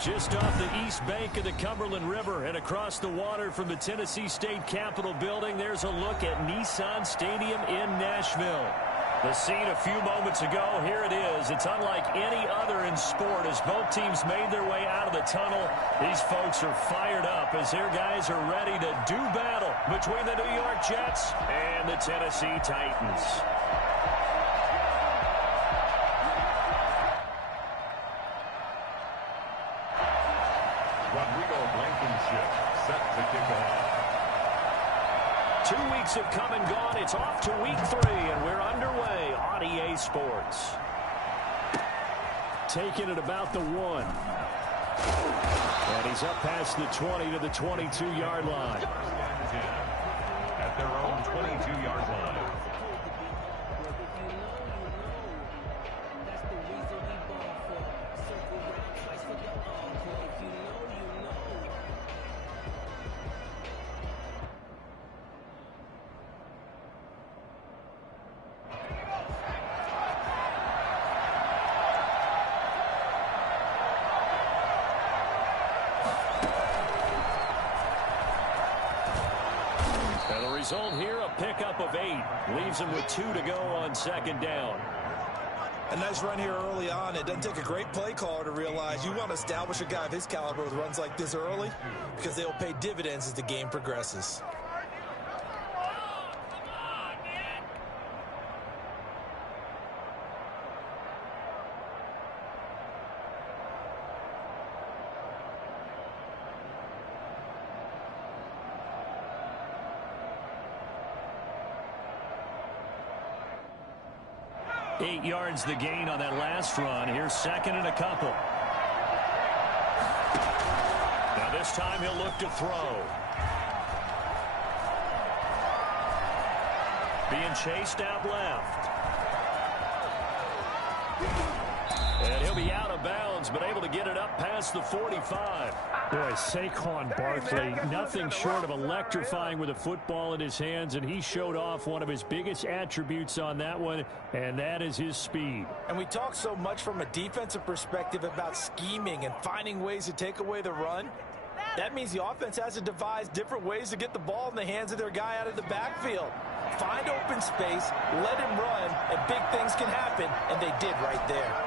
Just off the east bank of the Cumberland River and across the water from the Tennessee State Capitol building, there's a look at Nissan Stadium in Nashville. The scene a few moments ago, here it is. It's unlike any other in sport as both teams made their way out of the tunnel. These folks are fired up as their guys are ready to do battle between the New York Jets and the Tennessee Titans. Set to kick off. 2 weeks have come and gone. It's off to week 3, and we're underway on EA Sports. Taking it about the 1. And he's up past the 20 to the 22-yard line. At their own 22-yard line. Result here, a pickup of 8. Leaves him with 2 to go on second down. A nice run here early on. It doesn't take a great play caller to realize you want to establish a guy of his caliber with runs like this early because they will pay dividends as the game progresses. Eight yards the gain on that last run. Here's second and a couple. Now this time he'll look to throw. Being chased out left. And he'll be out of bounds, but able to get it up past the 45. Boy, Saquon Barkley, nothing short of electrifying with a football in his hands, and he showed off one of his biggest attributes on that one, and that is his speed. And we talk so much from a defensive perspective about scheming and finding ways to take away the run. That means the offense has to devise different ways to get the ball in the hands of their guy out of the backfield. Find open space, let him run, and big things can happen, and they did right there.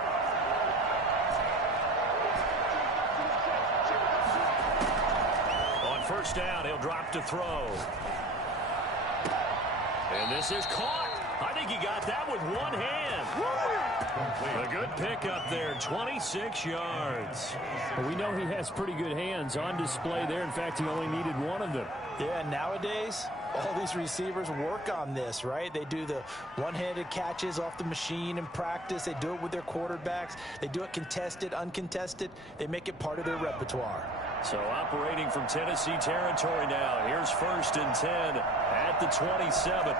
First down, he'll drop to throw. And this is caught. I think he got that with one hand. A good pickup there, 26 yards. Well, we know he has pretty good hands on display there. In fact, he only needed one of them. Yeah, nowadays, all these receivers work on this, right? They do the one-handed catches off the machine in practice. They do it with their quarterbacks. They do it contested, uncontested. They make it part of their repertoire. So operating from Tennessee territory now. Here's first and 10 at the 27.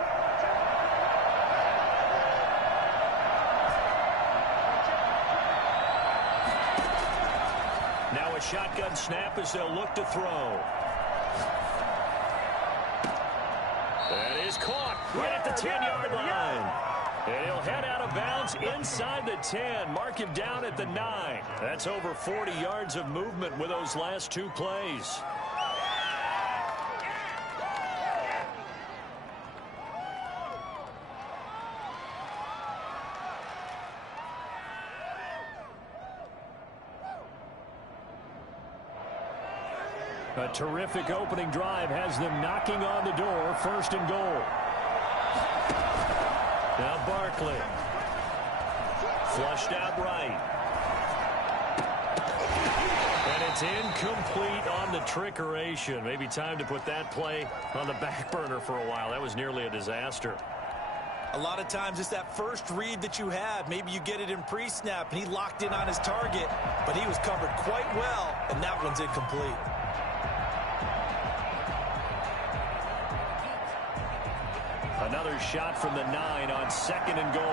Now a shotgun snap as they'll look to throw. That is caught right at the 10-yard line. And he'll head out of bounds inside the 10. Mark him down at the 9. That's over 40 yards of movement with those last 2 plays. A terrific opening drive has them knocking on the door. First and goal. Now Barkley. Flushed out right. And it's incomplete on the trickeration. Maybe time to put that play on the back burner for a while. That was nearly a disaster. A lot of times it's that first read that you have. Maybe you get it in pre-snap, and he locked in on his target, but he was covered quite well, and that one's incomplete. Another shot from the 9 on second and goal.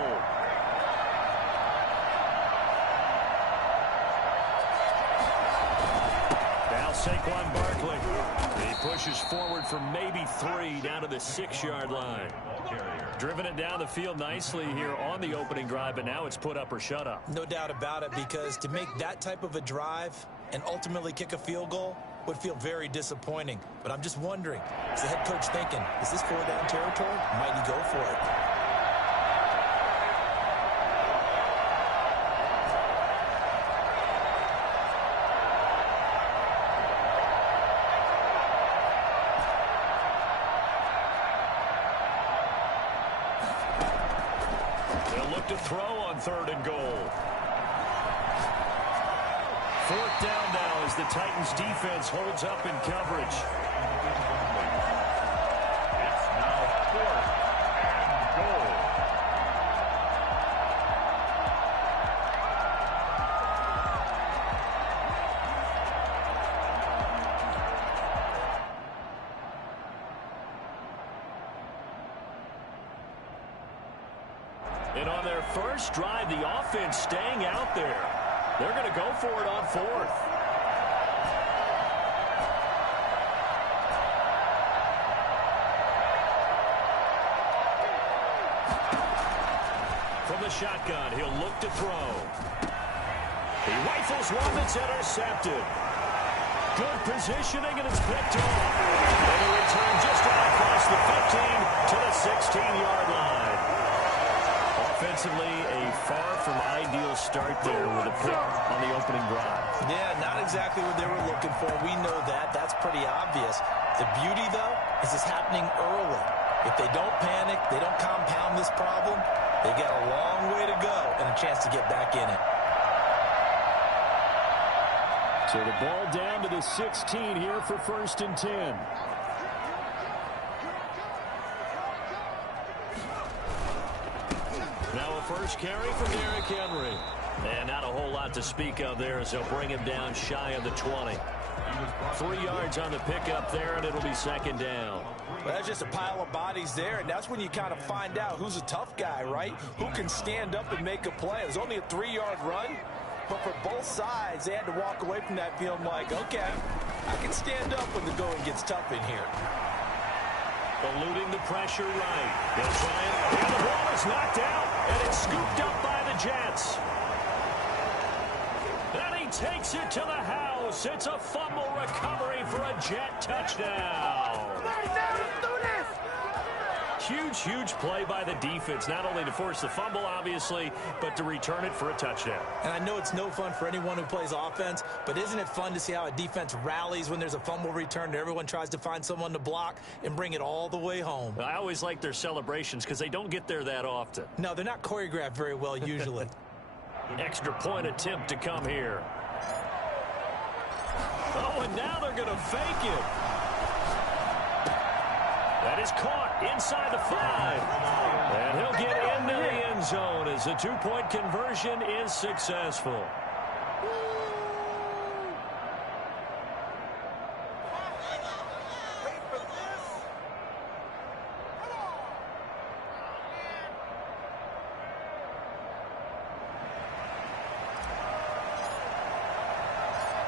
Now Saquon Barkley. He pushes forward for maybe 3 down to the 6-yard line. Driven it down the field nicely here on the opening drive, but now it's put up or shut up. No doubt about it, because to make that type of a drive, and ultimately kick a field goal would feel very disappointing. But I'm just wondering, is the head coach thinking, is this 4-down territory? Might he go for it? They'll look to throw on 3rd and goal. 4th down now as the Titans defense holds up in coverage. It's now 4th and goal. And on their first drive, the offense staying out there. They're going to go for it on 4th. From the shotgun, he'll look to throw. He rifles one that's intercepted. Good positioning, and it's picked off. And a return just across the 15 to the 16-yard line. Offensively, a far from ideal start there with a pick on the opening drive. Yeah, not exactly what they were looking for. We know that. That's pretty obvious. The beauty, though, is it's happening early. If they don't panic, they don't compound this problem, they got a long way to go and a chance to get back in it. So the ball down to the 16 here for 1st and 10. Now a first carry for Derrick Henry. And not a whole lot to speak of there as they'll bring him down shy of the 20. 3 yards on the pickup there, and it'll be 2nd down. Well, that's just a pile of bodies there, and that's when you kind of find out who's a tough guy, right? Who can stand up and make a play. It was only a 3-yard run, but for both sides, they had to walk away from that feeling like, okay, I can stand up when the going gets tough in here. Eluding the pressure right. They'll try it. And the ball is knocked out, and it's scooped up by the Jets. And he takes it to the house. It's a fumble recovery for a Jet touchdown. Huge, huge play by the defense, not only to force the fumble, obviously, but to return it for a touchdown. And I know it's no fun for anyone who plays offense, but isn't it fun to see how a defense rallies when there's a fumble return and everyone tries to find someone to block and bring it all the way home? I always like their celebrations because they don't get there that often. No, they're not choreographed very well usually. Extra point attempt to come here. Oh, and now they're going to fake it. That is caught inside the 5. And he'll get into the end zone as the 2-point conversion is successful.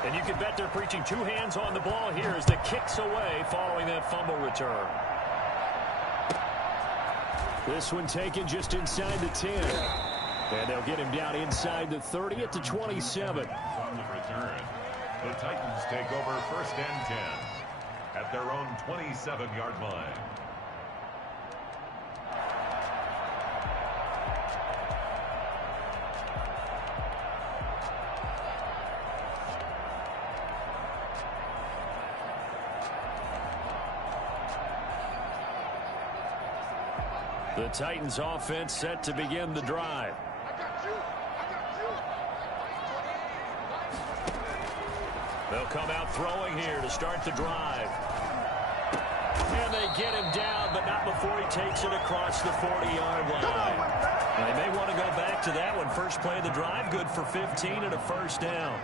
And you can bet they're preaching 2 hands on the ball here as the kick's away following that fumble return. This one taken just inside the 10. And they'll get him down inside the 30 at the 27. On the return, the Titans take over 1st and 10 at their own 27-yard line. The Titans offense set to begin the drive. They'll come out throwing here to start the drive. And they get him down, but not before he takes it across the 40-yard line. They may want to go back to that one. First play of the drive, good for 15 and a 1st down.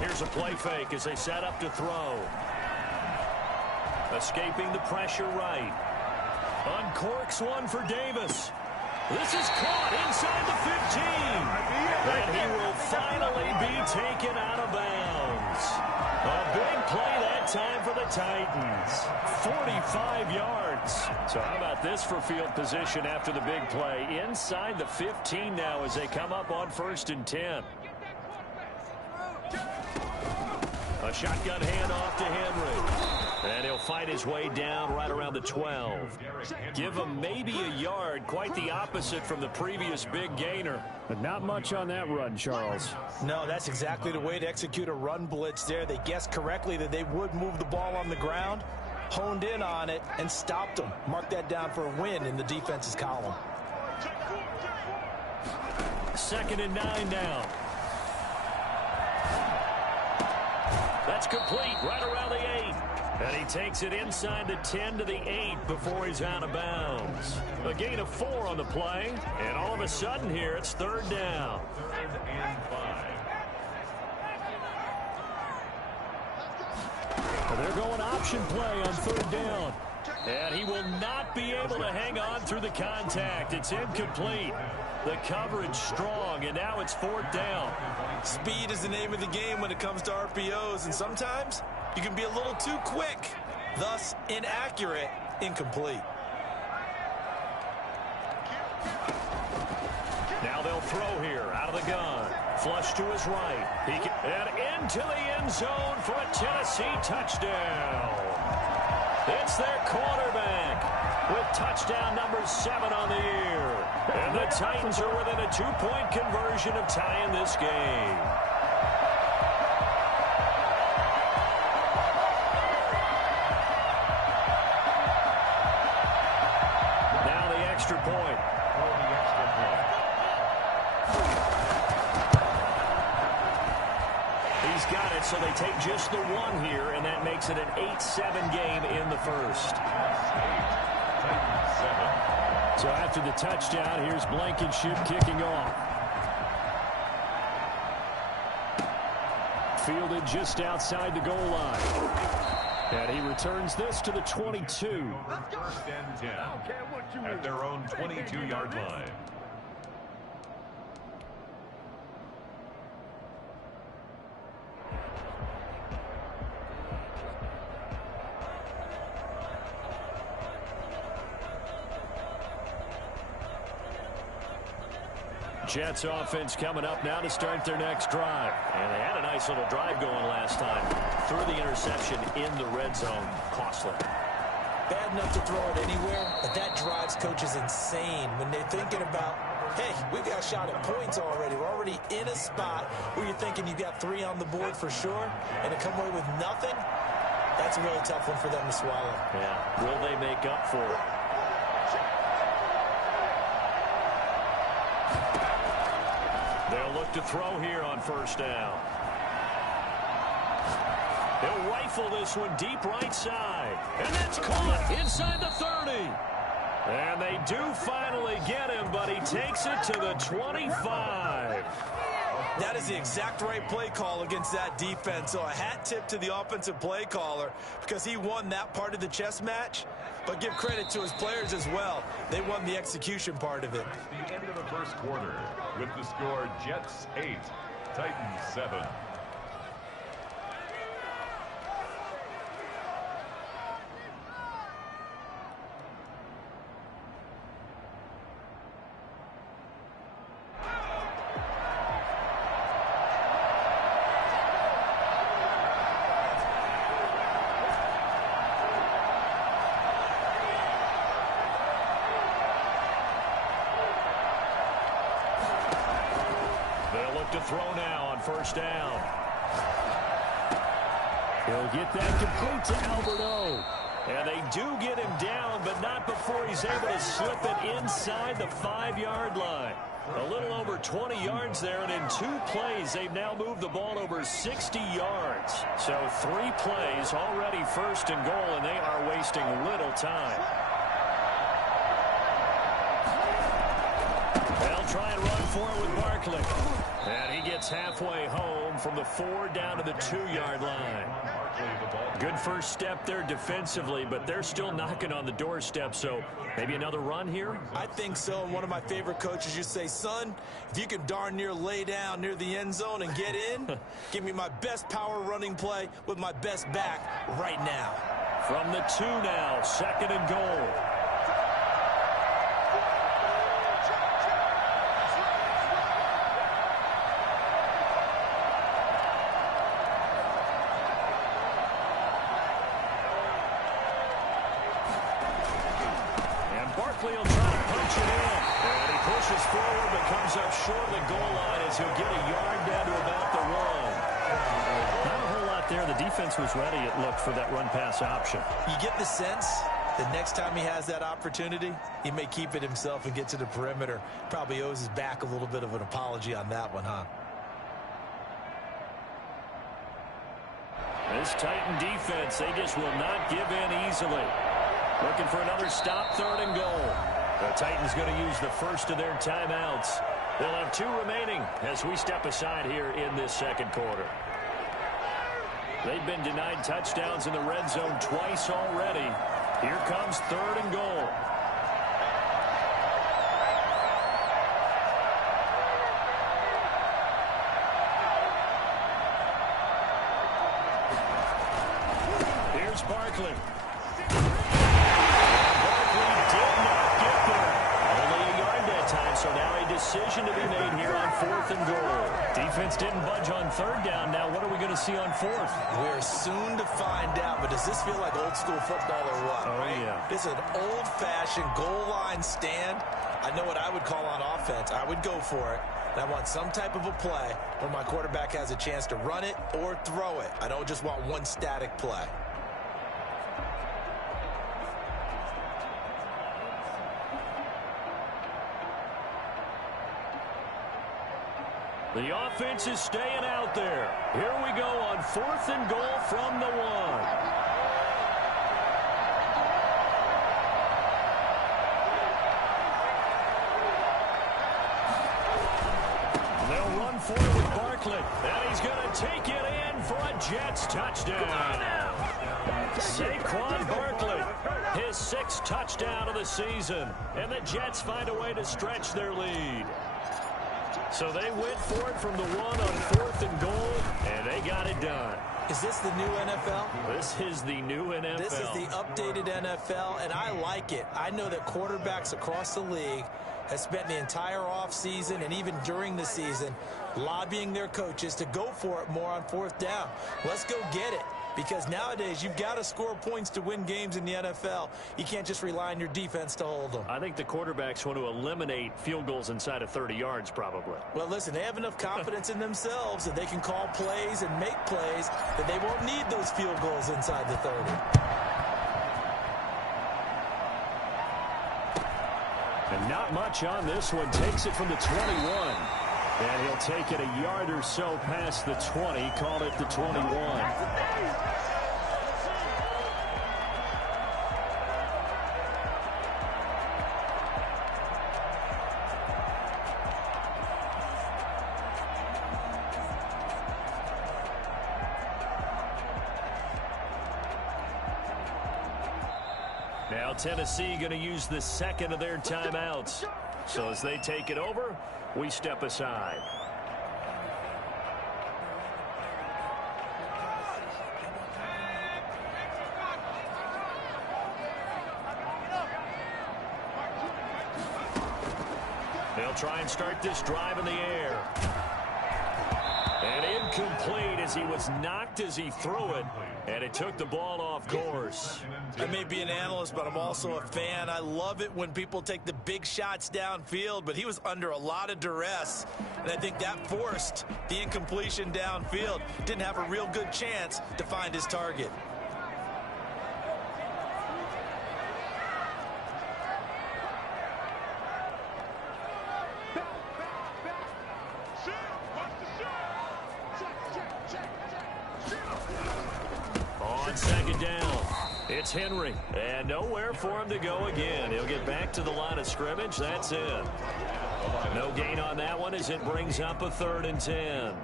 Here's a play fake as they set up to throw. Escaping the pressure right. Uncorks one for Davis. This is caught inside the 15. And he will finally be taken out of bounds. A big play that time for the Titans. 45 yards. So how about this for field position after the big play? Inside the 15 now as they come up on 1st and 10. A shotgun handoff to Henry. And he'll fight his way down right around the 12. Give him maybe a yard. Quite the opposite from the previous big gainer. But not much on that run, Charles. No, that's exactly the way to execute a run blitz there. They guessed correctly that they would move the ball on the ground, honed in on it, and stopped them. Mark that down for a win in the defense's column. 2nd and 9 now. That's complete right around the 8. And he takes it inside the 10 to the 8 before he's out of bounds. A gain of 4 on the play. And all of a sudden here, it's 3rd down. 3rd and 5. Well, they're going option play on 3rd down. And he will not be able to hang on through the contact. It's incomplete. The coverage strong, and now it's 4th down. Speed is the name of the game when it comes to RPOs, and sometimes you can be a little too quick, thus inaccurate, incomplete. Now they'll throw here out of the gun. Flush to his right. And into the end zone for a Tennessee touchdown. It's their quarterback with touchdown number 7 on the year. And the Titans are within a 2-point conversion of tying this game. Now the extra point. He's got it, so they take just the 1 here, and that makes it an 8-7 game in the first. So after the touchdown, here's Blankenship kicking off. Fielded just outside the goal line. And he returns this to the 22. 1st and 10 at their own 22-yard line. Jets offense coming up now to start their next drive. And they had a nice little drive going last time. Threw the interception in the red zone. Costly. Bad enough to throw it anywhere, but that drives coaches insane when they're thinking about, hey, we've got a shot at points already. We're already in a spot where you're thinking you got 3 on the board for sure, and to come away with nothing, that's a really tough one for them to swallow. Yeah. Will they make up for it? They'll look to throw here on 1st down. They'll rifle this one deep right side. And that's caught inside the 30. And they do finally get him, but he takes it to the 25. That is the exact right play call against that defense. So a hat tip to the offensive play caller because he won that part of the chess match. But give credit to his players as well. They won the execution part of it. The end of the first quarter with the score Jets 8, Titans 7. To throw now on 1st down. He'll get that complete to Alberto. And they do get him down, but not before he's able to slip it inside the 5-yard line. A little over 20 yards there, and in 2 plays, they've now moved the ball over 60 yards. So 3 plays, already 1st and goal, and they are wasting little time. They'll try and run for it with Barkley. And he gets halfway home from the 4 down to the 2-yard line. the ball. Good first step there defensively, but they're still knocking on the doorstep, so maybe another run here? I think so, and one of my favorite coaches used to say, son, if you can darn near lay down near the end zone and get in, give me my best power running play with my best back right now. From the 2 now, 2nd and goal. Barkley will try to punch it in. And he pushes forward but comes up short of the goal line as he'll get a yard down to about the 1. Not a whole lot there. The defense was ready, it looked, for that run-pass option. You get the sense the next time he has that opportunity, he may keep it himself and get to the perimeter. Probably owes his back a little bit of an apology on that one, huh? This Titan defense, they just will not give in easily. Looking for another stop, 3rd and goal. The Titans going to use the first of their timeouts. They'll have 2 remaining as we step aside here in this 2nd quarter. They've been denied touchdowns in the red zone twice already. Here comes 3rd and goal. Here's Barkley. So now a decision to be made here on 4th and goal. Defense didn't budge on 3rd down. Now what are we going to see on 4th? We're soon to find out, but does this feel like old school football or what? Oh, yeah. This is an old-fashioned goal line stand. I know what I would call on offense. I would go for it. And I want some type of a play where my quarterback has a chance to run it or throw it. I don't just want one static play. The offense is staying out there. Here we go on 4th and goal from the 1. They'll run forward with Barkley. And he's going to take it in for a Jets touchdown. Saquon Barkley, his 6th touchdown of the season. And the Jets find a way to stretch their lead. So they went for it from the 1 on 4th and goal, and they got it done. Is this the new NFL? This is the new NFL. This is the updated NFL, and I like it. I know that quarterbacks across the league have spent the entire offseason and even during the season lobbying their coaches to go for it more on 4th down. Let's go get it. Because nowadays, you've got to score points to win games in the NFL. You can't just rely on your defense to hold them. I think the quarterbacks want to eliminate field goals inside of 30 yards, probably. Well, listen, they have enough confidence in themselves that they can call plays and make plays that they won't need those field goals inside the 30. And not much on this one. Takes it from the 21. And he'll take it a yard or so past the 20. Call it the 21. Now Tennessee going to use the 2nd of their timeouts. So as they take it over, we step aside. They'll try and start this drive in the air. And incomplete as he was knocked as he threw it. And it took the ball off course. I may be an analyst, but I'm also a fan. I love it when people take the big shots downfield, but he was under a lot of duress. And I think that forced the incompletion downfield. Didn't have a real good chance to find his target. On 2nd down, it's Henry, and nowhere for him to go again. He'll get back to the line of scrimmage. That's it. No gain on that one as it brings up a 3rd and 10. 3rd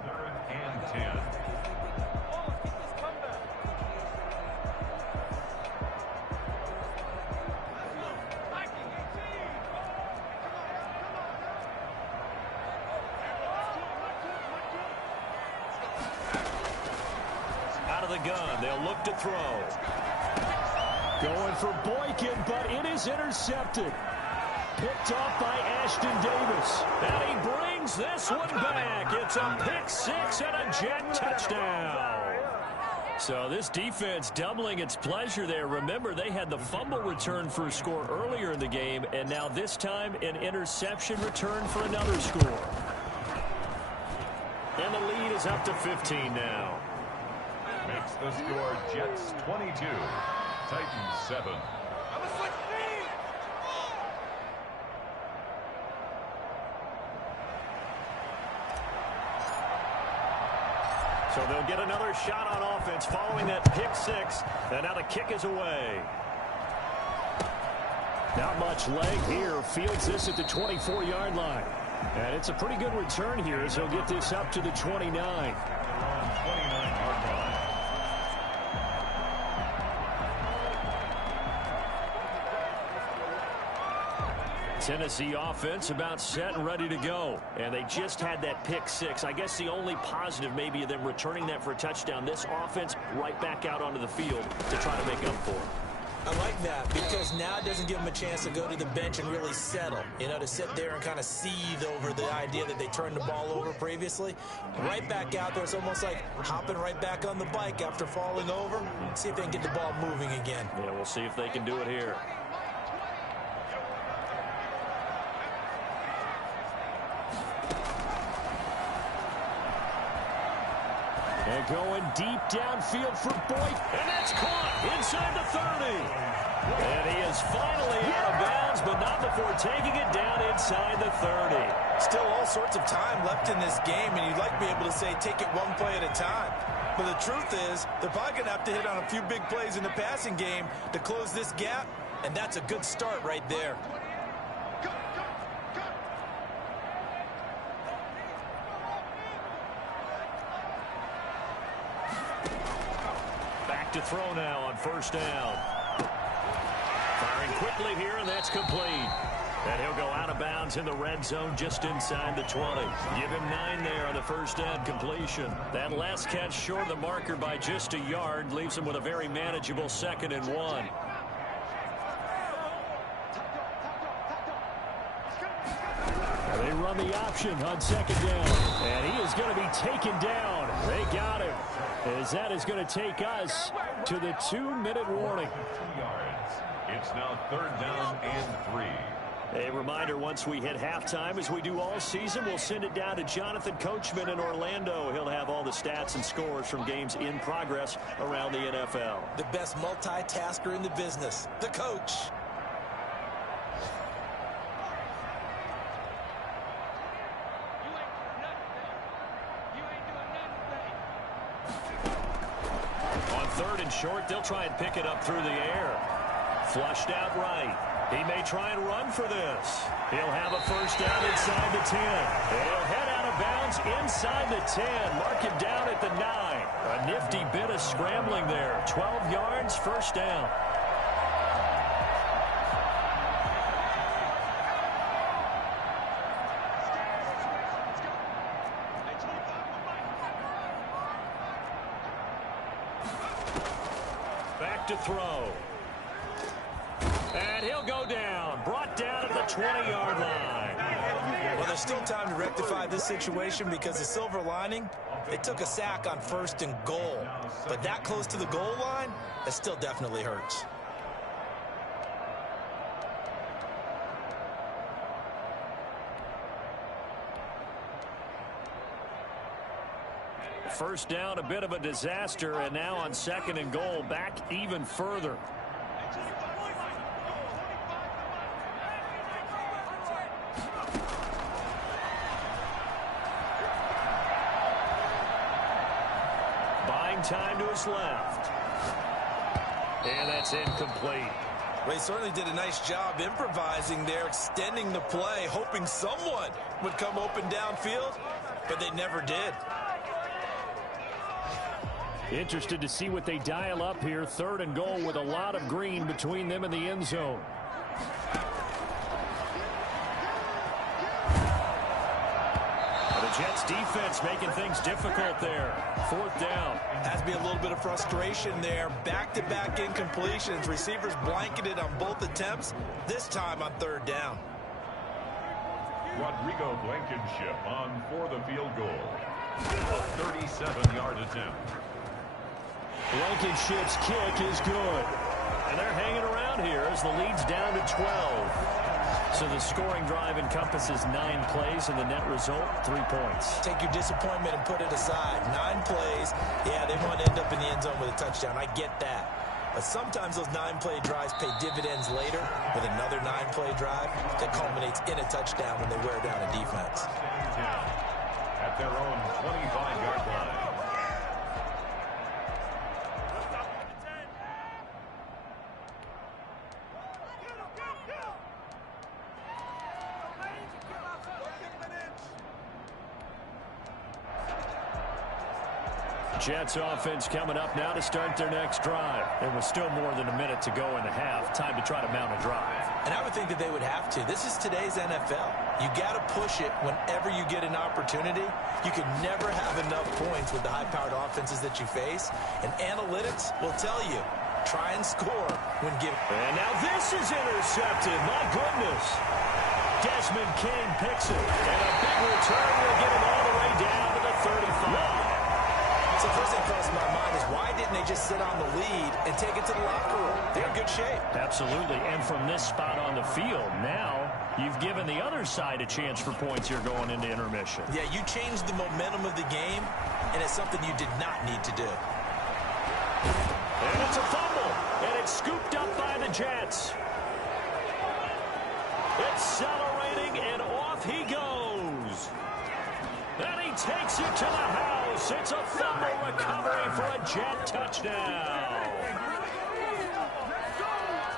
and 10. the gun. They'll look to throw. Going for Boykin, but it is intercepted. Picked off by Ashton Davis. And he brings this one back. It's a pick six and a jet touchdown. So this defense doubling its pleasure there. Remember, they had the fumble return for a score earlier in the game, and now this time an interception return for another score. And the lead is up to 15 now. Makes the score Jets 22, Titans 7. So they'll get another shot on offense following that pick six. And now the kick is away. Not much leg here. Fields this at the 24-yard line. And it's a pretty good return here as he'll get this up to the 29. 29-yard line. Tennessee offense about set and ready to go. And they just had that pick six. I guess the only positive maybe of them returning that for a touchdown. This offense right back out onto the field to try to make up for it. I like that because now it doesn't give them a chance to go to the bench and really settle. You know, to sit there and kind of seethe over the idea that they turned the ball over previously. Right back out there, it's almost like hopping right back on the bike after falling over. See if they can get the ball moving again. Yeah, we'll see if they can do it here. And going deep downfield for Boyd. And that's caught inside the 30. And he is finally out of bounds, but not before taking it down inside the 30. Still all sorts of time left in this game, and you'd like to be able to say take it one play at a time. But the truth is, they're probably going to have to hit on a few big plays in the passing game to close this gap, and that's a good start right there. To throw now on first down. Firing quickly here, and that's complete. And he'll go out of bounds in the red zone just inside the 20. Give him 9 there on the first down completion. That last catch short of the marker by just a yard leaves him with a very manageable 2nd and 1. They run the option on 2nd down. And he is going to be taken down. They got him. As that is going to take us to the 2-minute warning. It's now 3rd down and 3. A reminder, once we hit halftime, as we do all season, we'll send it down to Jonathan Coachman in Orlando. He'll have all the stats and scores from games in progress around the NFL. The best multitasker in the business, the coach. Short, they'll try and pick it up through the air. Flushed out right. He may try and run for this. He'll have a first down inside the 10. And he'll head out of bounds inside the 10. Mark him down at the 9. A nifty bit of scrambling there. 12 yards, first down. To throw. And he'll go down. Brought down at the 20-yard line. Well, there's still time to rectify this situation because the silver lining, they took a sack on 1st and goal. But that close to the goal line, it still definitely hurts. First down, a bit of a disaster, and now on 2nd and goal, back even further. Buying time to his left. And that's incomplete. Well, he certainly did a nice job improvising there, extending the play, hoping someone would come open downfield, but they never did. Interested to see what they dial up here. 3rd and goal with a lot of green between them and the end zone. The Jets defense making things difficult there. 4th down. Has to be a little bit of frustration there. Back-to-back incompletions. Receivers blanketed on both attempts. This time on 3rd down. Rodrigo Blankenship on for the field goal. A 37-yard attempt. Blankenship's kick is good. And they're hanging around here as the lead's down to 12. So the scoring drive encompasses 9 plays, and the net result, 3 points. Take your disappointment and put it aside. 9 plays. Yeah, they want to end up in the end zone with a touchdown. I get that. But sometimes those 9-play drives pay dividends later with another 9-play drive that culminates in a touchdown when they wear down a defense. At their own 25-yard line. Jets offense coming up now to start their next drive. There was still more than a minute to go in the half. Time to try to mount a drive. And I would think that they would have to. This is today's NFL. You got to push it whenever you get an opportunity. You can never have enough points with the high-powered offenses that you face. And analytics will tell you, try and score when given. And now this is intercepted. My goodness. Desmond King picks it. And a big return will get him all the way down to the 35. So first thing crossed my mind is why didn't they just sit on the lead and take it to the locker room? They're in good shape. Absolutely. And from this spot on the field, now you've given the other side a chance for points here going into intermission. Yeah, you changed the momentum of the game, and it's something you did not need to do. And it's a fumble, and it's scooped up by the Jets. Accelerating, and off he goes. And he takes it to the house. It's a fumble recovery for a Jet touchdown.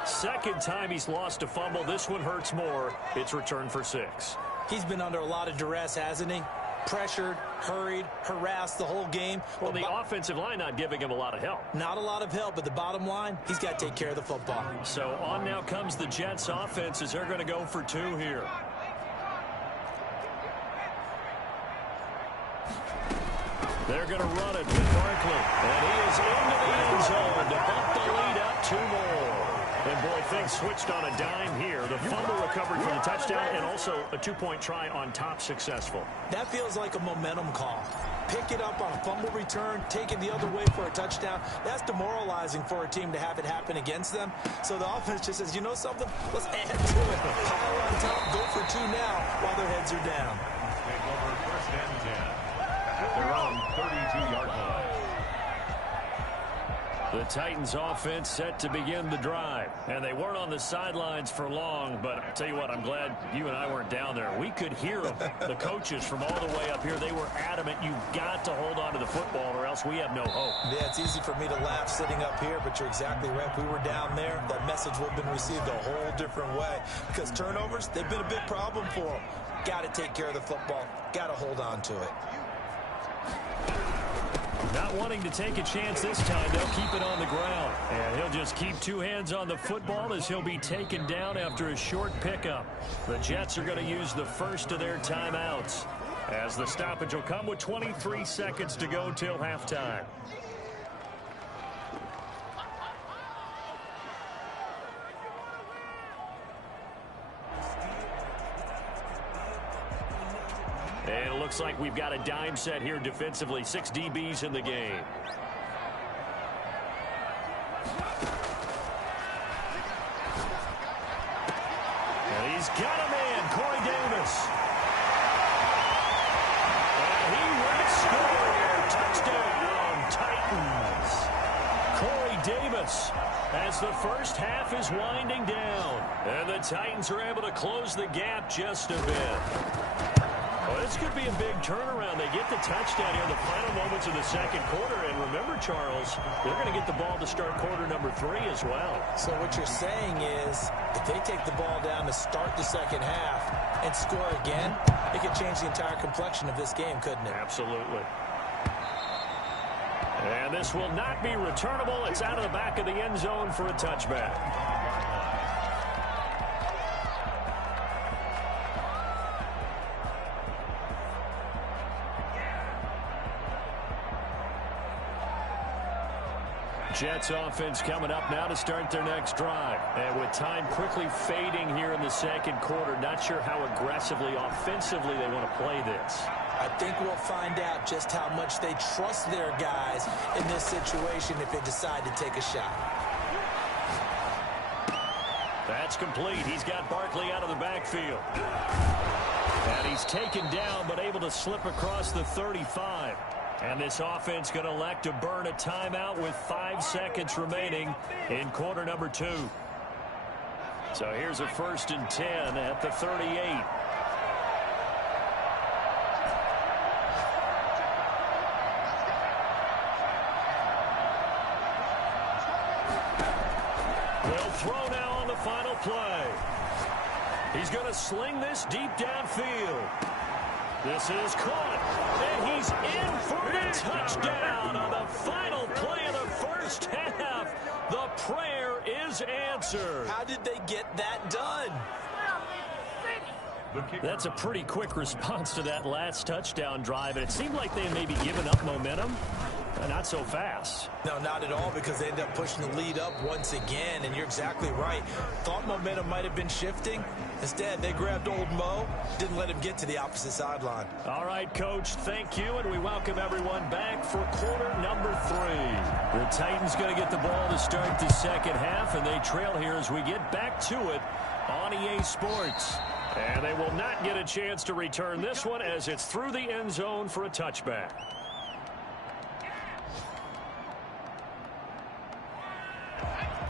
Second time he's lost a fumble. This one hurts more. It's returned for 6. He's been under a lot of duress, hasn't he? Pressured, hurried, harassed the whole game. Well, the offensive line not giving him a lot of help. Not a lot of help, but the bottom line, he's got to take care of the football. So on now comes the Jets offense as they're going to go for 2 here. They're going to run it with Barkley. And he is into the end zone to bump the lead up 2 more. And boy, things switched on a dime here. The fumble recovered for the touchdown and also a 2-point try on top successful. That feels like a momentum call. Pick it up on a fumble return, take it the other way for a touchdown. That's demoralizing for a team to have it happen against them. So the offense just says, you know something? Let's add to it. Pile on top, go for 2 now while their heads are down. Take over 1st and 10 at their own 32-yard line. The Titans offense set to begin the drive. And they weren't on the sidelines for long, but I'll tell you what, I'm glad you and I weren't down there. We could hear them, the coaches from all the way up here. They were adamant, you've got to hold on to the football or else we have no hope. Yeah, it's easy for me to laugh sitting up here, but you're exactly right. If we were down there, that message would have been received a whole different way. Because turnovers, they've been a big problem for them. Got to take care of the football. Got to hold on to it. Not wanting to take a chance this time, they'll keep it on the ground. And he'll just keep 2 hands on the football as he'll be taken down after a short pickup. The Jets are going to use the first of their timeouts, as the stoppage will come with 23 seconds to go till halftime. And it looks like we've got a dime set here defensively. 6 DBs in the game. And he's got a man, Corey Davis. And he will score. Touchdown, Titans. Corey Davis, as the first half is winding down. And the Titans are able to close the gap just a bit. Well, this could be a big turnaround. They get the touchdown here in the final moments of the second quarter. And remember, Charles, they're going to get the ball to start quarter number 3 as well. So what you're saying is if they take the ball down to start the second half and score again, it could change the entire complexion of this game, couldn't it? Absolutely. And this will not be returnable. It's out of the back of the end zone for a touchback. Jets offense coming up now to start their next drive. And with time quickly fading here in the second quarter, not sure how aggressively, offensively they want to play this. I think we'll find out just how much they trust their guys in this situation if they decide to take a shot. That's complete. He's got Barkley out of the backfield. And he's taken down but able to slip across the 35. And this offense going to elect to burn a timeout with 5 seconds remaining in quarter number 2. So here's a 1st and 10 at the 38. They'll throw now on the final play. He's going to sling this deep downfield. This is caught, and he's in for the touchdown on the final play of the first half. The prayer is answered. How did they get that done? That's a pretty quick response to that last touchdown drive, and it seemed like they had maybe given up momentum. Not so fast. No, not at all, because they end up pushing the lead up once again, and you're exactly right. Thought momentum might have been shifting. Instead, they grabbed old Mo, didn't let him get to the opposite sideline. All right, Coach, thank you, and we welcome everyone back for quarter number 3. The Titans going to get the ball to start the second half, and they trail here as we get back to it on EA Sports. And they will not get a chance to return this one as it's through the end zone for a touchback.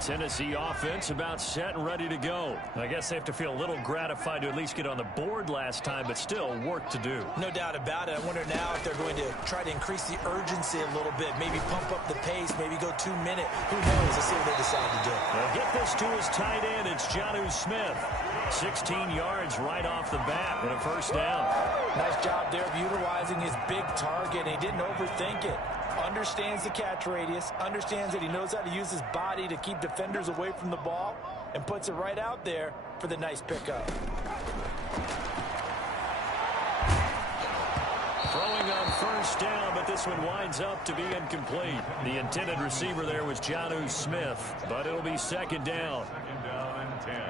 Tennessee offense about set and ready to go. I guess they have to feel a little gratified to at least get on the board last time, but still work to do. No doubt about it. I wonder now if they're going to try to increase the urgency a little bit, maybe pump up the pace, maybe go 2-minute. Who knows? Let's see what they decide to do. They'll get this to his tight end. It's Jonnu Smith. 16 yards right off the bat and a first down. Nice job there of utilizing his big target. He didn't overthink it. Understands the catch radius, understands that he knows how to use his body to keep defenders away from the ball, and puts it right out there for the nice pickup. Throwing on first down, but this one winds up to be incomplete. The intended receiver there was Jonnu Smith, but it'll be second down. Second down and 10.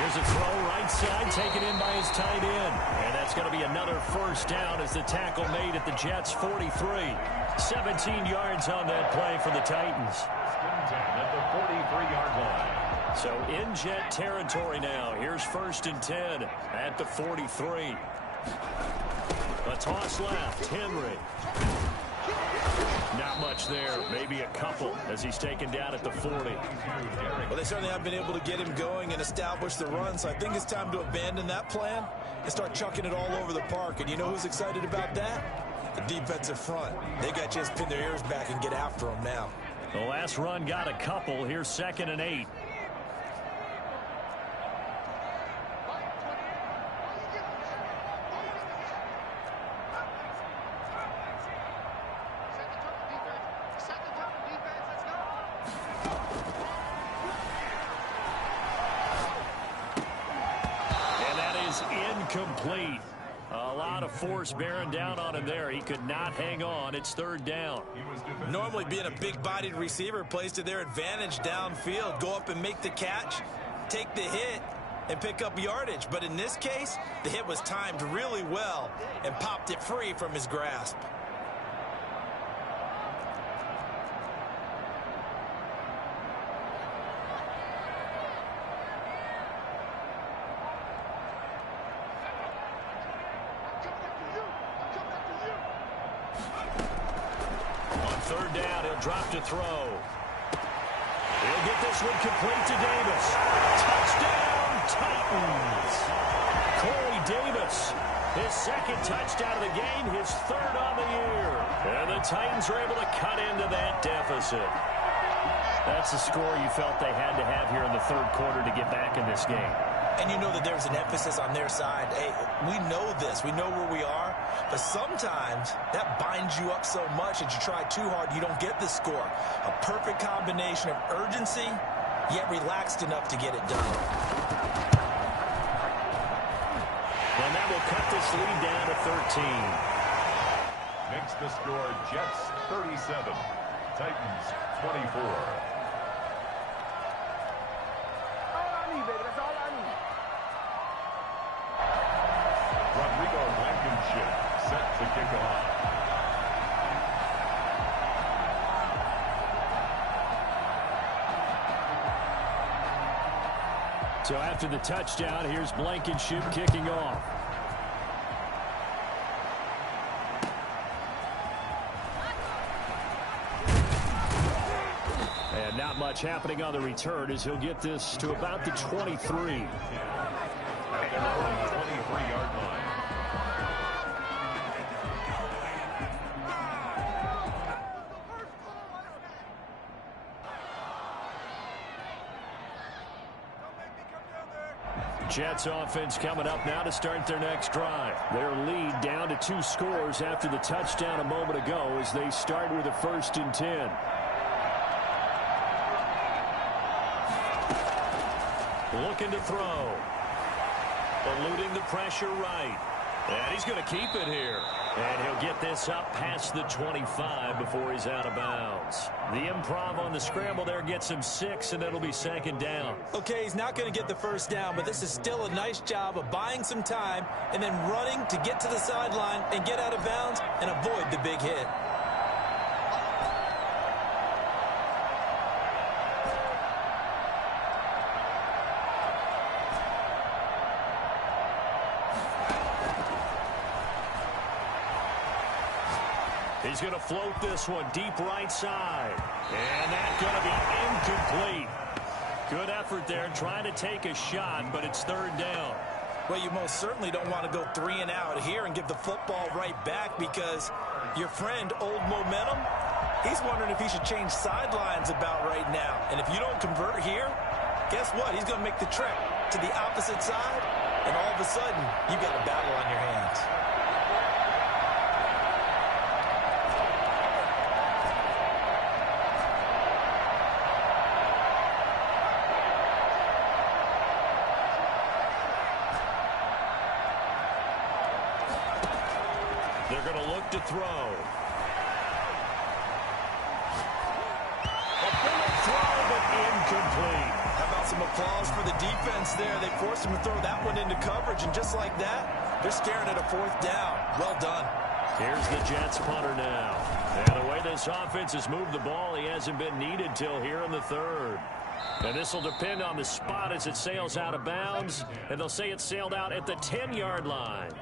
Here's a throw right side, taken in by his tight end. And that's going to be another first down as the tackle made at the Jets' 43. 17 yards on that play for the Titans. At the 43-yard line. So in Jet territory now. Here's 1st and 10 at the 43. A toss left. Henry. Not much there. Maybe a couple as he's taken down at the 40. Well, they certainly have been able to get him going and establish the run, so I think it's time to abandon that plan and start chucking it all over the park. And you know who's excited about that? The defensive front. They got to just pin their ears back and get after him now. The last run got a couple. Here's 2nd and 8. Incomplete. A lot of force bearing down on him there. He could not hang on. It's 3rd down. Normally being a big-bodied receiver plays to their advantage downfield. Go up and make the catch, take the hit, and pick up yardage. But in this case, the hit was timed really well and popped it free from his grasp. Drop to throw. He'll get this one complete to Davis. Touchdown, Titans. Corey Davis, his 2nd touchdown of the game, his 3rd on the year. And the Titans are able to cut into that deficit. That's the score you felt they had to have here in the 3rd quarter to get back in this game. And you know that there's an emphasis on their side. Hey, we know this. We know where we are. But sometimes that binds you up so much that you try too hard, you don't get the score. A perfect combination of urgency, yet relaxed enough to get it done. cut this lead down to 13. Makes the score Jets 37, Titans 24. Rodrigo Blankenship set to kick off. So after the touchdown, here's Blankenship kicking off. And not much happening on the return as he'll get this to about the 23. At their own 23-yard line. Jets offense coming up now to start their next drive. Their lead down to 2 scores after the touchdown a moment ago as they start with a 1st and 10. Looking to throw. Eluding the pressure right. And he's going to keep it here. And he'll get this up past the 25 before he's out of bounds. The improv on the scramble there gets him 6, and it'll be 2nd down. Okay, he's not going to get the 1st down, but this is still a nice job of buying some time and then running to get to the sideline and get out of bounds and avoid the big hit. He's going to float this one deep right side. And that's going to be incomplete. Good effort there trying to take a shot, but it's 3rd down. Well, you most certainly don't want to go 3 and out here and give the football right back because your friend, Old Momentum, he's wondering if he should change sidelines about right now. And if you don't convert here, guess what? He's going to make the trek to the opposite side, and all of a sudden, you've got a battle on your hands. They're going to look to throw. A bullet throw, but incomplete. How about some applause for the defense there? They forced him to throw that one into coverage, and just like that, they're staring at a 4th down. Well done. Here's the Jets punter now. And the way this offense has moved the ball, he hasn't been needed till here in the 3rd. And this will depend on the spot as it sails out of bounds, and they'll say it sailed out at the 10-yard line.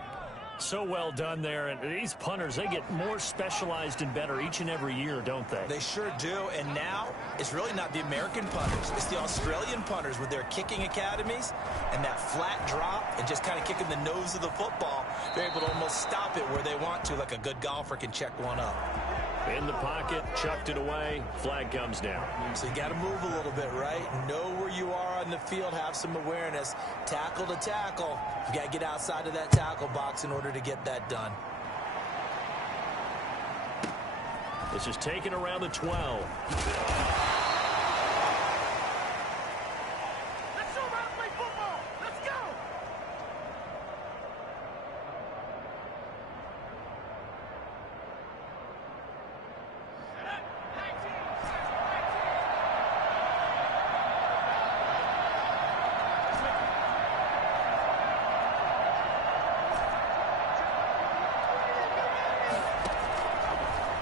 So well done there. And these punters, they get more specialized and better each and every year, don't they? They sure do. And now it's really not the American punters. It's the Australian punters with their kicking academies and that flat drop and just kind of kicking the nose of the football. They're able to almost stop it where they want to, like a good golfer can check one up. In the pocket, chucked it away, flag comes down. So you got to move a little bit, right? Know where you are on the field, have some awareness. Tackle to tackle. You got to get outside of that tackle box in order to get that done. This is taken around the 12. Let's show them how to play football. Let's go.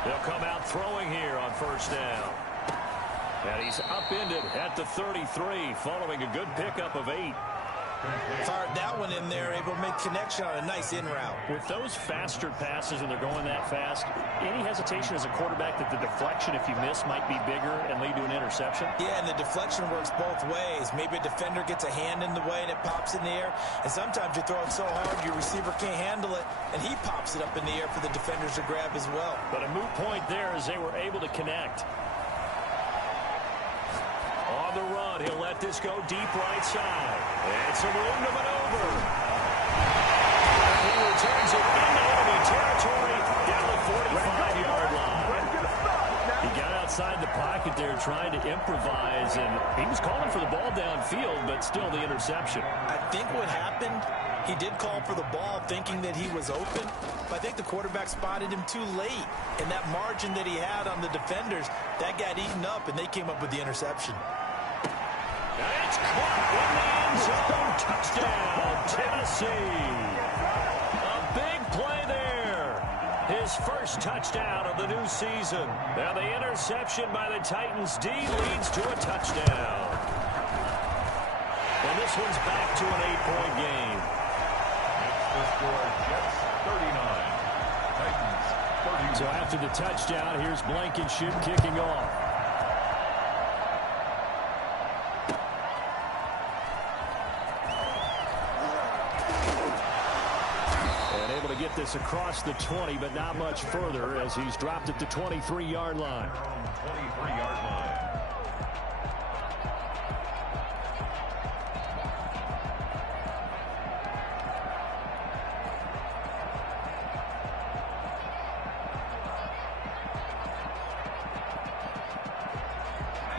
They'll come out throwing here on 1st down. And he's upended at the 33 following a good pickup of 8. Fired that one in there, able to make connection on a nice in route. With those faster passes and they're going that fast, any hesitation as a quarterback that the deflection, if you miss, might be bigger and lead to an interception? Yeah, and the deflection works both ways. Maybe a defender gets a hand in the way and it pops in the air. And sometimes you throw it so hard your receiver can't handle it, and he pops it up in the air for the defenders to grab as well. But a moot point there as they were able to connect. On the run, he'll let this go deep right side. And some room to maneuver. He returns it into enemy territory down the 45-yard line. He got outside the pocket there trying to improvise, and he was calling for the ball downfield, but still the interception. I think what happened He did call for the ball thinking that he was open, but I think the quarterback spotted him too late. And that margin that he had on the defenders, that got eaten up, and they came up with the interception. It's caught in the end zone. Touchdown, Tennessee. A big play there. His first touchdown of the new season. Now the interception by the Titans D leads to a touchdown. And this one's back to an 8-point game. It's the score, Jets 39. Titans 31. So after the touchdown, here's Blankenship kicking off. Get this across the 20, but not much further as he's dropped at the 23-yard line. 23-yard line.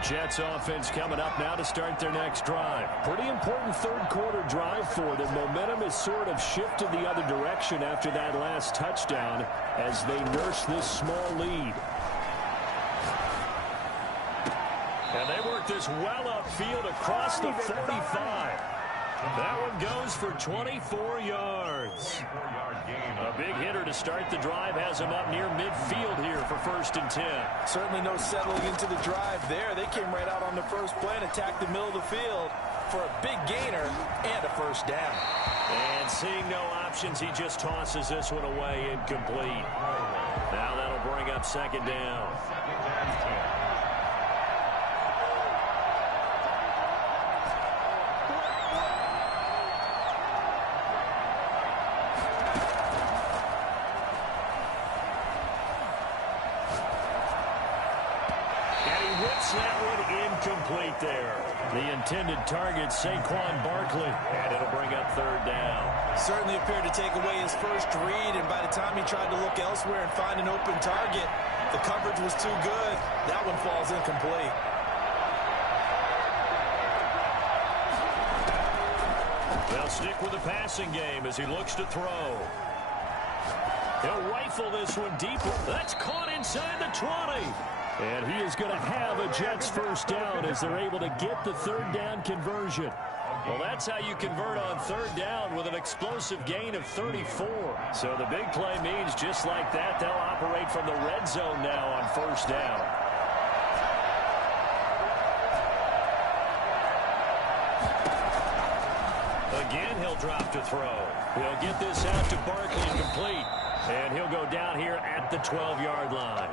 Jets offense coming up now to start their next drive. Pretty important third quarter drive for them. Momentum has sort of shifted the other direction after that last touchdown as they nurse this small lead. And they work this well upfield across the 45. That one goes for 24 yards. A big hitter to start the drive has him up near midfield here for 1st and 10. Certainly no settling into the drive there. They came right out on the first play and attacked the middle of the field for a big gainer and a first down. And seeing no options, he just tosses this one away incomplete. Now that'll bring up 2nd down. That one incomplete there. The intended target, Saquon Barkley. And it'll bring up 3rd down. Certainly appeared to take away his first read, and by the time he tried to look elsewhere and find an open target, the coverage was too good. That one falls incomplete. They'll stick with the passing game as he looks to throw. He'll rifle this one deeper. That's caught inside the 20. And he is going to have a Jets first down as they're able to get the 3rd down conversion. Well, that's how you convert on 3rd down with an explosive gain of 34. So the big play means just like that, they'll operate from the red zone now on 1st down. Again, he'll drop to throw. He'll get this out to Barkley complete. And he'll go down here at the 12-yard line.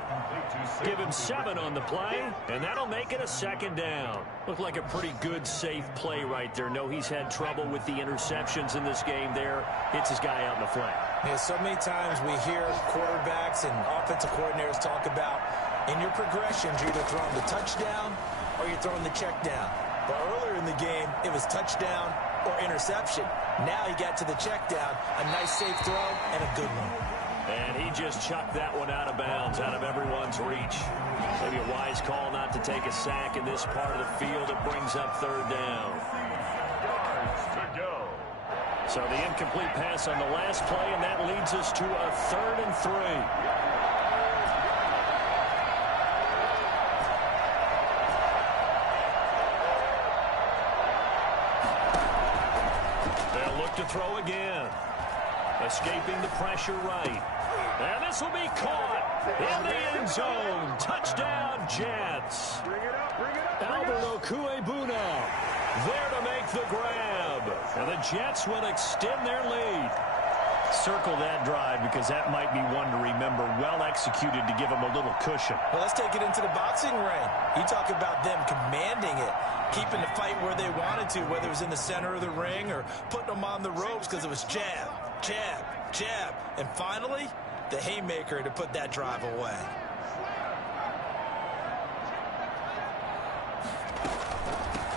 Give him 7 on the play, and that'll make it a 2nd down. Looked like a pretty good, safe play right there. No, he's had trouble with the interceptions in this game there. Hits his guy out in the flat. Yeah, so many times we hear quarterbacks and offensive coordinators talk about in your progressions, you're either throwing the touchdown or you're throwing the check down. But earlier in the game, it was touchdown or interception. Now he got to the check down, a nice safe throw, and a good one. And he just chucked that one out of bounds, out of everyone's reach. Maybe a wise call not to take a sack in this part of the field. It brings up 3rd down. Yards to go. So the incomplete pass on the last play, and that leads us to a 3rd and 3. To throw again. Escaping the pressure right. And this will be caught in the end zone. Touchdown, Jets. Albert Okuebuna there to make the grab. And the Jets will extend their lead. Circle that drive because that might be one to remember. Well executed to give them a little cushion. Well, let's take it into the boxing ring. You talk about them commanding it, keeping the fight where they wanted to, whether it was in the center of the ring or putting them on the ropes because it was jab, jab, jab. And finally, the haymaker to put that drive away.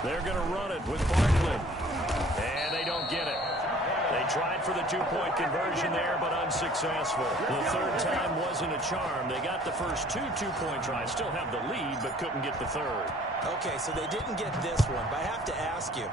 They're going to run it with Barkley. And they don't get it. They tried for the 2-point conversion there, but unsuccessful. The 3rd time wasn't a charm. They got the first 2 2-point tries. Still have the lead, but couldn't get the 3rd. Okay, so they didn't get this one, but I have to ask you,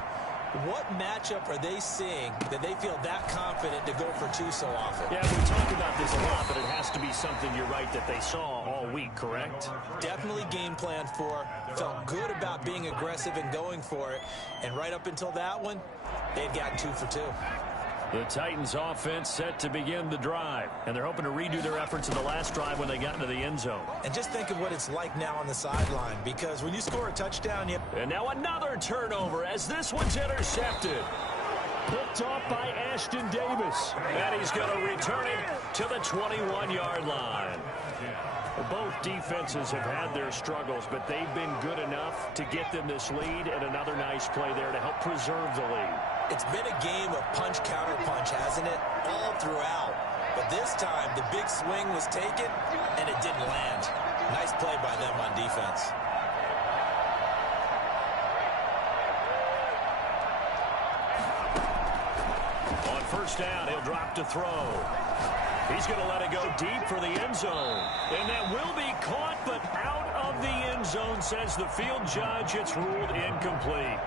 What matchup are they seeing that they feel that confident to go for two so often? Yeah, we talk about this a lot, but it has to be something, you're right, that they saw all week, correct? Definitely game plan for, felt good about being aggressive and going for it, and right up until that one, they'd gotten 2 for 2. The Titans offense set to begin the drive, and they're hoping to redo their efforts in the last drive when they got into the end zone. And just think of what it's like now on the sideline, because when you score a touchdown, And now another turnover as this one's intercepted. Picked off by Ashton Davis. And he's going to return it to the 21-yard line. Both defenses have had their struggles, but they've been good enough to get them this lead, and another nice play there to help preserve the lead. It's been a game of punch-counter-punch, hasn't it? All throughout. But this time, the big swing was taken, and it didn't land. Nice play by them on defense. On first down, he'll drop to throw. He's going to let it go deep for the end zone. And that will be caught, but out of the end zone, says the field judge. It's ruled incomplete.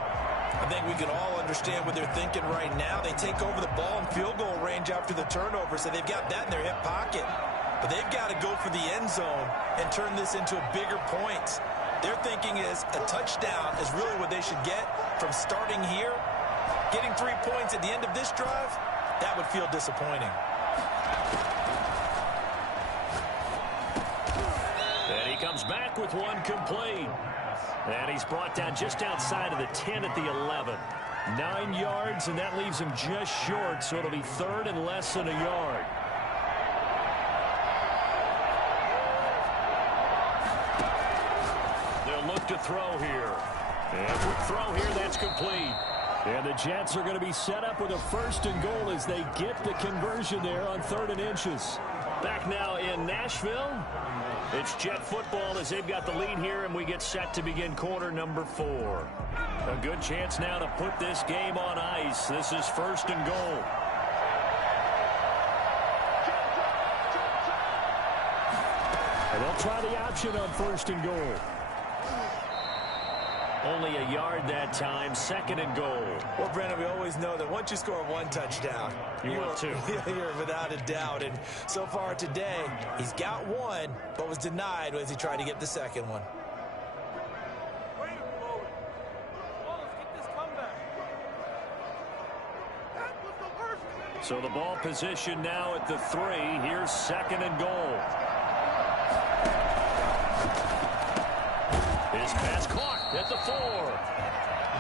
I think we can all understand what they're thinking right now. They take over the ball in field goal range after the turnover, so they've got that in their hip pocket. But they've got to go for the end zone and turn this into a bigger point. Their thinking is a touchdown is really what they should get from starting here. Getting 3 points at the end of this drive, that would feel disappointing. And he comes back with one complete. And he's brought down just outside of the 10 at the 11. 9 yards, and that leaves him just short, so it'll be third and less than a yard. They'll look to throw here. And quick throw here, that's complete. And the Jets are going to be set up with a first and goal as they get the conversion there on 3rd and inches. Back now in Nashville. It's Jet football as they've got the lead here, and we get set to begin quarter number 4. A good chance now to put this game on ice. This is 1st and goal. And they'll try the option on 1st and goal. Only a yard that time, 2nd and goal. Well, Brandon, we always know that once you score 1 touchdown, you want 2. You're without a doubt. And so far today, he's got 1, but was denied as he tried to get the 2nd one. So the ball position now at the 3. Here's 2nd and goal. His pass caught at the 4.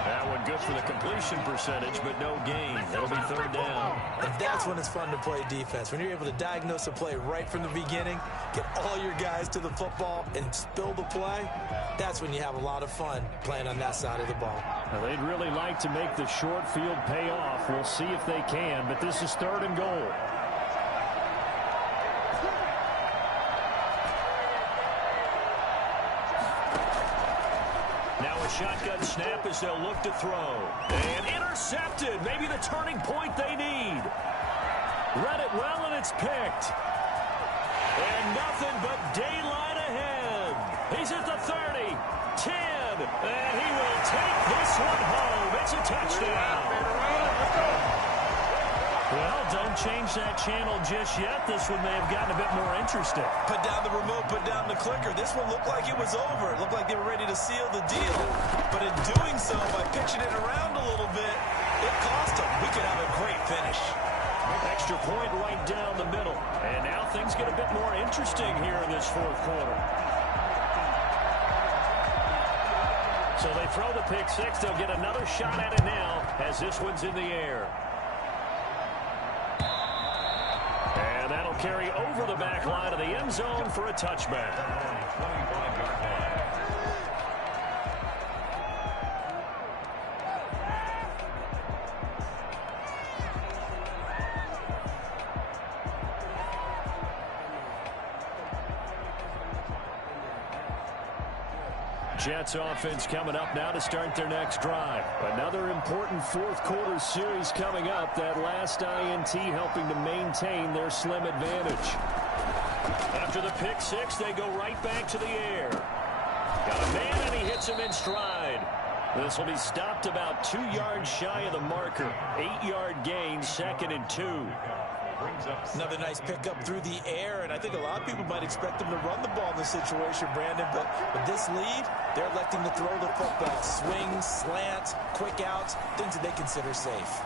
That one good for the completion percentage, but no gain. It'll be 3rd down. And that's when it's fun to play defense. When you're able to diagnose a play right from the beginning, get all your guys to the football, and spill the play, that's when you have a lot of fun playing on that side of the ball. Now, they'd really like to make the short field pay off. We'll see if they can, but this is 3rd and goal. Shotgun snap as they'll look to throw. And intercepted. Maybe the turning point they need. Read it well, and it's picked. And nothing but daylight ahead. He's at the 30, 10, and he will take this one home. It's a touchdown. Well, don't change that channel just yet. This one may have gotten a bit more interesting. Put down the remote, put down the clicker. This one looked like it was over. It looked like they were ready to seal the deal. But in doing so, by pitching it around a little bit, it cost them. We could have a great finish. Extra point right down the middle. And now things get a bit more interesting here in this 4th quarter. So they throw the pick 6. They'll get another shot at it now as this one's in the air. And that'll carry over the back line of the end zone for a touchback. Jets offense coming up now to start their next drive. Another important 4th quarter series coming up. That last INT helping to maintain their slim advantage. After the pick 6, they go right back to the air. Got a man, and he hits him in stride. This will be stopped about 2 yards shy of the marker. 8-yard gain, 2nd and 2. Another nice pickup through the air, and I think a lot of people might expect them to run the ball in this situation, Brandon, but with this lead, they're electing to throw the football. Swings, slants, quick outs, things that they consider safe.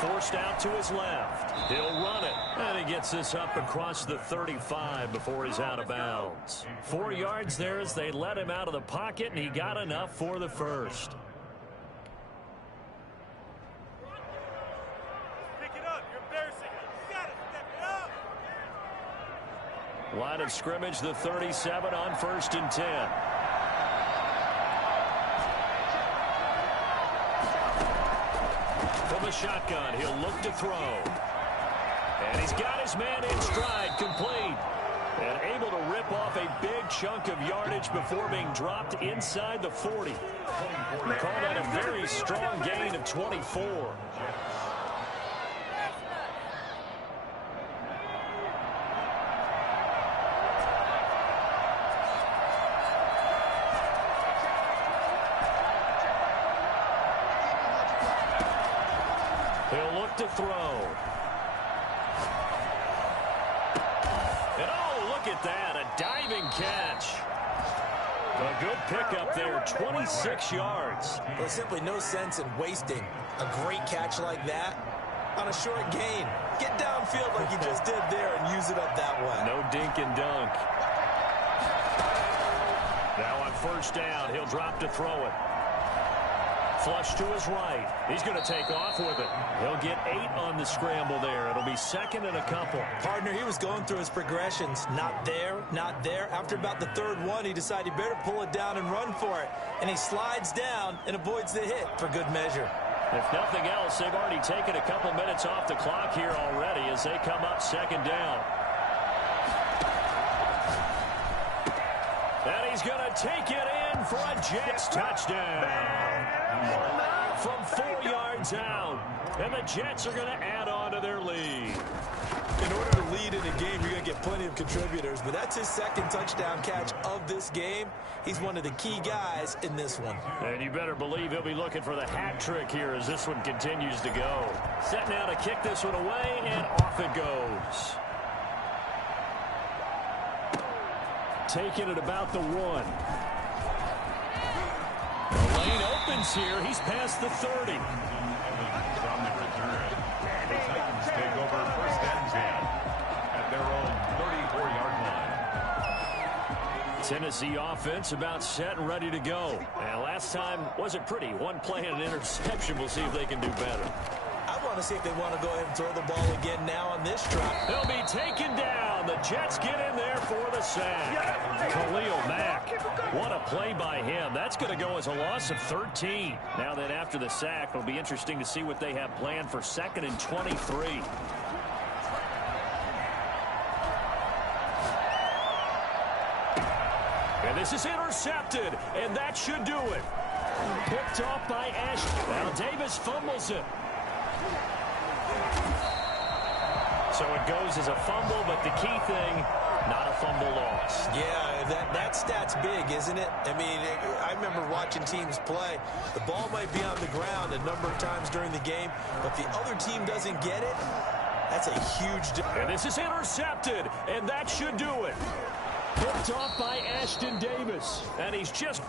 Forced out to his left. He'll run it. And he gets this up across the 35 before he's out of bounds. 4 yards there as they let him out of the pocket, and he got enough for the first. Pick it up. You're embarrassing us. You got to step it up. Line of scrimmage, the 37 on 1st and 10. From the shotgun, he'll look to throw. And he's got his man in stride, complete. And able to rip off a big chunk of yardage before being dropped inside the 40. We call that a very strong gain of 24. He'll look to throw. And oh, look at that, a diving catch. A good pickup there, 26 yards. There's simply no sense in wasting a great catch like that on a short gain. Get downfield like you just did there and use it up that way. No dink and dunk. Now on 1st down, he'll drop to throw it. Flush to his right. He's going to take off with it. He'll get 8 on the scramble there. It'll be 2nd and a couple. Partner, he was going through his progressions. Not there, not there. After about the 3rd one, he decided he better pull it down and run for it. And he slides down and avoids the hit for good measure. If nothing else, they've already taken a couple minutes off the clock here already as they come up 2nd down. And he's going to take it in for a Jets touchdown. From 4 yards out. And the Jets are going to add on to their lead. In order to lead in a game, you're going to get plenty of contributors. But that's his 2nd touchdown catch of this game. He's one of the key guys in this one. And you better believe he'll be looking for the hat trick here as this one continues to go. Set now to kick this one away, and off it goes. Taking it about the 1. The lane opens here. He's past the 30. From the return, the Titans take over 1st and 10 at their own 34-yard line. Tennessee offense about set and ready to go. And last time wasn't pretty. One play and an interception. We'll see if they can do better. I want to see if they want to go ahead and throw the ball again now on this drive. They'll be taken down. The Jets get in there for the sack. Khalil Mack. What a play by him. That's going to go as a loss of 13. Now that after the sack, it'll be interesting to see what they have planned for 2nd and 23. And this is intercepted, and that should do it. Picked off by Ashton. Now Davis fumbles it. So it goes as a fumble, but the key thing, not a fumble loss. Yeah, that stat's big, isn't it? I mean, I remember watching teams play. The ball might be on the ground a number of times during the game, but the other team doesn't get it. That's a huge difference. And this is intercepted, and that should do it. Picked off by Ashton Davis, and he's just...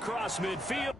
across midfield.